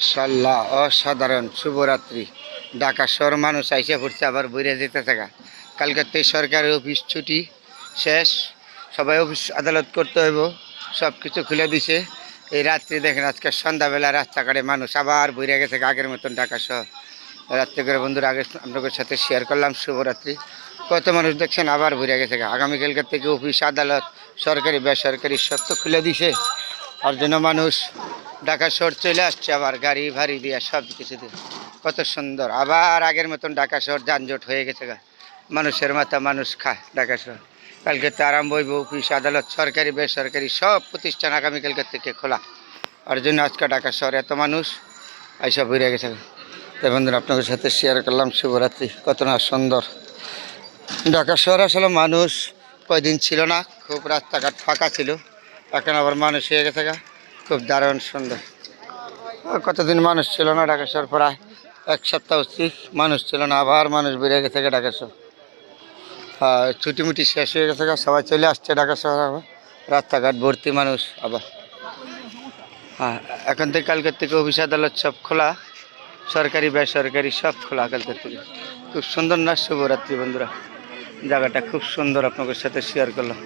মাশাআল্লাহ, অসাধারণ শুভরাত্রি। ঢাকা শহর মানুষ আইসা পড়ছে, আবার বইরে যেতে থাকা। কালকে তো সরকারি অফিস ছুটি শেষ, সবাই অফিস আদালত করতে হইব, সব কিছু খুলে দিছে। এই রাত্রি দেখেন, আজকে সন্ধ্যাবেলা রাস্তাঘাটে মানুষ আবার বইরে গেছে আগের মতন ঢাকা শহর। রাত্রে করে বন্ধুরা আগে আপনাদের সাথে শেয়ার করলাম শুভরাত্রি। কত মানুষ দেখছেন আবার বইরে গেছে। আগামীকালকার থেকে অফিস আদালত সরকারি বেসরকারি সব তো খুলে দিছে। আর জন্য মানুষ ঢাকা শহর চলে আসছে, আবার গাড়ি ভাড়ি দিয়ে সব কিছু দিয়ে। কত সুন্দর, আবার আগের মতন ঢাকা শহর যানজট হয়ে গেছে মানুষের মাথা মানুষ খায় ঢাকা শহর। কালকে তো আরম্ভ হইব অফিস আদালত সরকারি বেসরকারি সব প্রতিষ্ঠান আগামীকালকার থেকে খোলা। আর জন্য আজকে ঢাকা শহরে এত মানুষ এইসব ঘুরে গেছে। তাই বন্ধুরা আপনাদের সাথে শেয়ার করলাম শুভরাত্রি। কত না সুন্দর ঢাকা শহর। আসলে মানুষ কয়দিন ছিল না, খুব রাস্তাঘাট ফাঁকা ছিল, এখন আবার মানুষ হয়ে গেছে খুব দারুণ সুন্দর। কতদিন মানুষ ছিল না ঢাকা শহর, প্রায় এক সপ্তাহ মানুষ ছিল না, আবার মানুষ বেড়ে গেছে ঢাকা শহর। হ্যাঁ, ছুটিমুটি শেষ হয়ে গেছে, সবাই চলে আসছে ঢাকা শহর, আবার রাস্তাঘাট ভর্তি মানুষ আবার। হ্যাঁ, এখন থেকে কালকের থেকে অফিস আদালত সব খোলা, সরকারি বেসরকারি সব খোলা কালকের থেকে। খুব সুন্দর না শুভরাত্রি বন্ধুরা, জায়গাটা খুব সুন্দর, আপনাদের সাথে শেয়ার করলাম।